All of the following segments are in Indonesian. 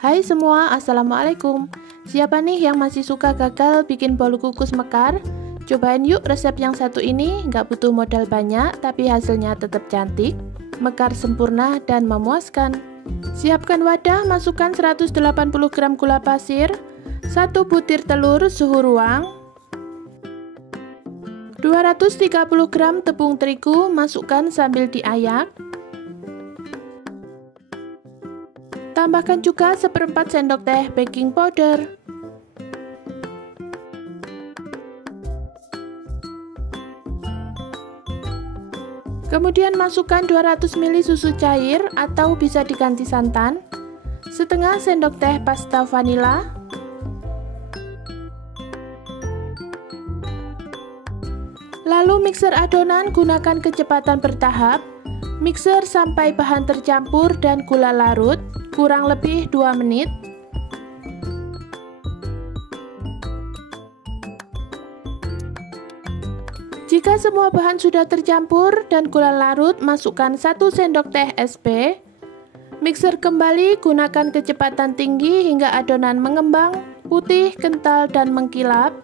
Hai semua, Assalamualaikum. Siapa nih yang masih suka gagal bikin bolu kukus mekar? Cobain yuk resep yang satu ini, nggak butuh modal banyak, tapi hasilnya tetap cantik, mekar sempurna, dan memuaskan. Siapkan wadah, masukkan 180 gram gula pasir, 1 butir telur suhu ruang, 230 gram tepung terigu, masukkan sambil diayak. Tambahkan juga 1/4 sendok teh baking powder. Kemudian masukkan 200 ml susu cair atau bisa diganti santan, setengah sendok teh pasta vanila, lalu mixer adonan, gunakan kecepatan bertahap, mixer sampai bahan tercampur dan gula larut, kurang lebih 2 menit. Jika semua bahan sudah tercampur dan gula larut, masukkan 1 sendok teh SP. Mixer kembali, gunakan kecepatan tinggi hingga adonan mengembang, putih, kental, dan mengkilap.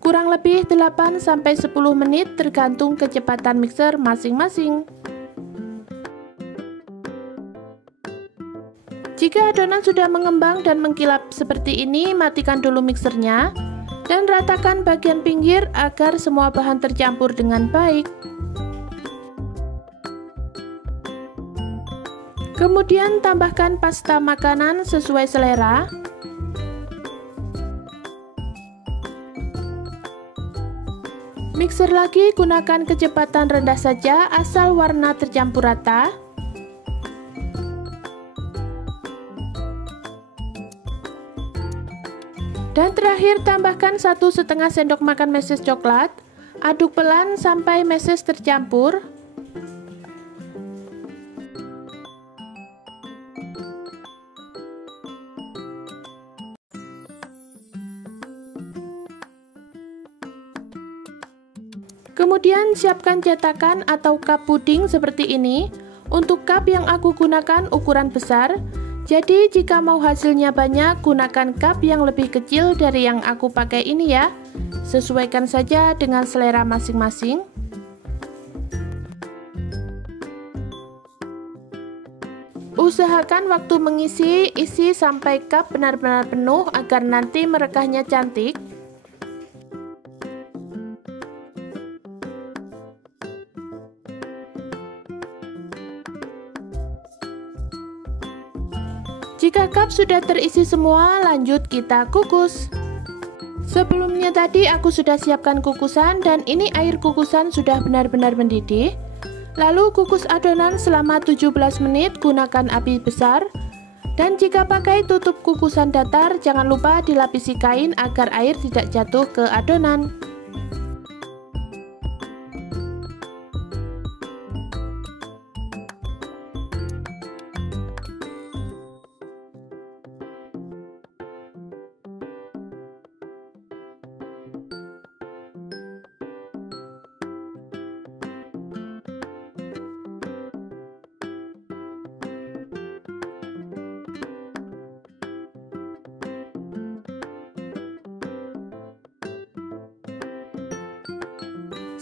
Kurang lebih 8-10 menit tergantung kecepatan mixer masing-masing. Jika adonan sudah mengembang dan mengkilap seperti ini, matikan dulu mixernya dan ratakan bagian pinggir agar semua bahan tercampur dengan baik. Kemudian tambahkan pasta makanan sesuai selera. Mixer lagi, gunakan kecepatan rendah saja asal warna tercampur rata. Dan terakhir tambahkan 1,5 sendok makan meses coklat. Aduk pelan sampai meses tercampur. Kemudian siapkan cetakan atau cup puding seperti ini. Untuk cup yang aku gunakan ukuran besar. Jadi jika mau hasilnya banyak, gunakan cup yang lebih kecil dari yang aku pakai ini ya. Sesuaikan saja dengan selera masing-masing. Usahakan waktu mengisi, isi sampai cup benar-benar penuh agar nanti merekahnya cantik. Jika cup sudah terisi semua, lanjut kita kukus. Sebelumnya tadi aku sudah siapkan kukusan dan ini air kukusan sudah benar-benar mendidih. Lalu kukus adonan selama 17 menit, gunakan api besar. Dan jika pakai tutup kukusan datar, jangan lupa dilapisi kain agar air tidak jatuh ke adonan.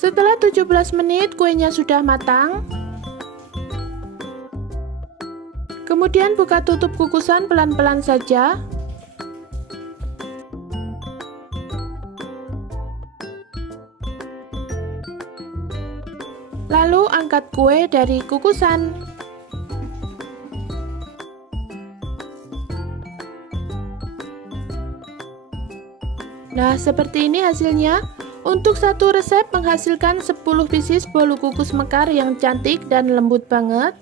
Setelah 17 menit kuenya sudah matang. Kemudian buka tutup kukusan pelan-pelan saja. Lalu angkat kue dari kukusan. Nah, seperti ini hasilnya. Untuk satu resep menghasilkan 10 pieces bolu kukus mekar yang cantik dan lembut banget.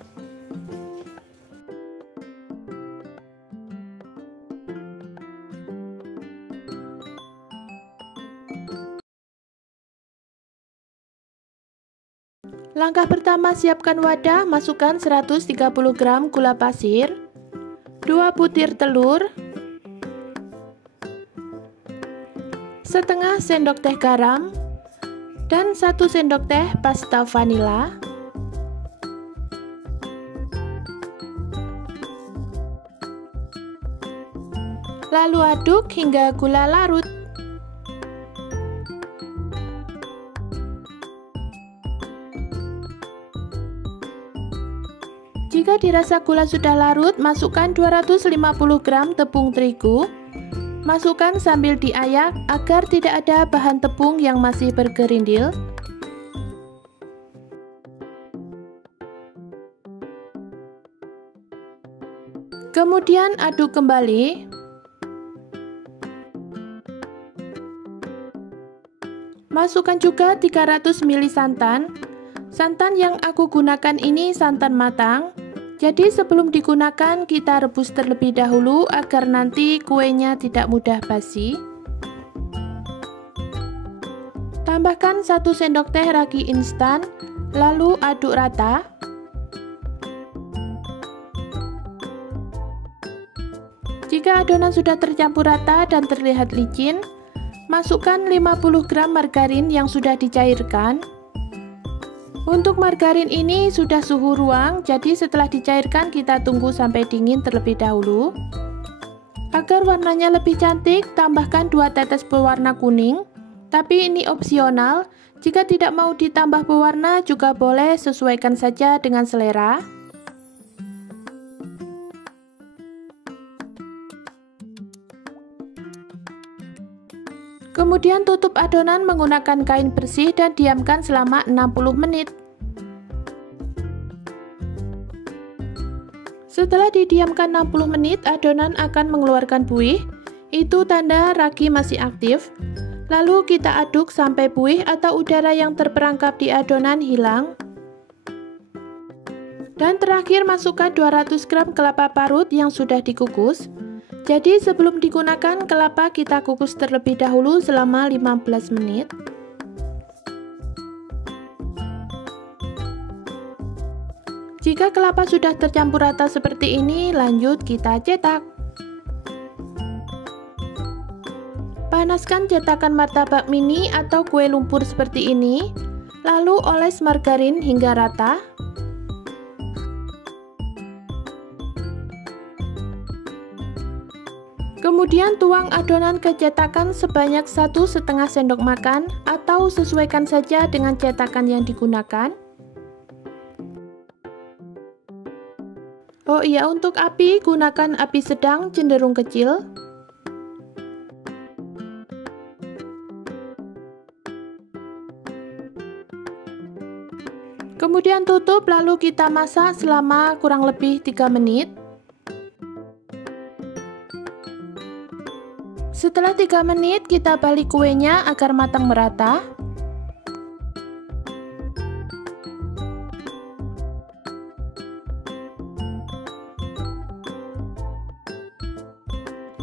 Langkah pertama, siapkan wadah, masukkan 130 gram gula pasir, 2 butir telur, setengah sendok teh garam, dan 1 sendok teh pasta vanila. Lalu aduk hingga gula larut. Jika dirasa gula sudah larut, masukkan 250 gram tepung terigu. Masukkan sambil diayak agar tidak ada bahan tepung yang masih bergerindil. Kemudian aduk kembali. Masukkan juga 300 ml santan. Santan yang aku gunakan ini santan matang. Jadi sebelum digunakan kita rebus terlebih dahulu agar nanti kuenya tidak mudah basi. Tambahkan 1 sendok teh ragi instan, lalu aduk rata. Jika adonan sudah tercampur rata dan terlihat licin, masukkan 50 gram margarin yang sudah dicairkan. Untuk margarin ini sudah suhu ruang, jadi setelah dicairkan kita tunggu sampai dingin terlebih dahulu. Agar warnanya lebih cantik, tambahkan 2 tetes pewarna kuning, tapi ini opsional. Jika tidak mau ditambah pewarna juga boleh, sesuaikan saja dengan selera. Kemudian tutup adonan menggunakan kain bersih dan diamkan selama 60 menit. Setelah didiamkan 60 menit, adonan akan mengeluarkan buih. Itu tanda ragi masih aktif. Lalu kita aduk sampai buih atau udara yang terperangkap di adonan hilang. Dan terakhir masukkan 200 gram kelapa parut yang sudah dikukus. Jadi sebelum digunakan kelapa kita kukus terlebih dahulu selama 15 menit. Jika kelapa sudah tercampur rata seperti ini, lanjut kita cetak. Panaskan cetakan martabak mini atau kue lumpur seperti ini, lalu oles margarin hingga rata. Kemudian tuang adonan ke cetakan sebanyak 1,5 sendok makan atau sesuaikan saja dengan cetakan yang digunakan. Oh iya, untuk api gunakan api sedang cenderung kecil. Kemudian tutup lalu kita masak selama kurang lebih 3 menit. Setelah 3 menit, kita balik kuenya agar matang merata.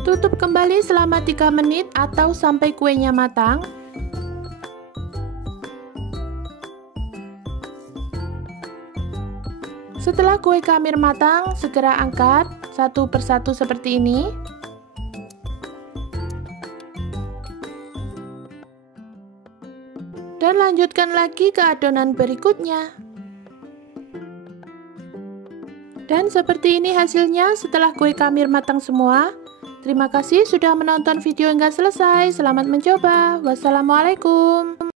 Tutup kembali selama 3 menit atau sampai kuenya matang. Setelah kue kamir matang, segera angkat satu persatu seperti ini. Dan lanjutkan lagi ke adonan berikutnya. Dan seperti ini hasilnya setelah kue kamir matang semua. Terima kasih sudah menonton video hingga selesai. Selamat mencoba. Wassalamualaikum.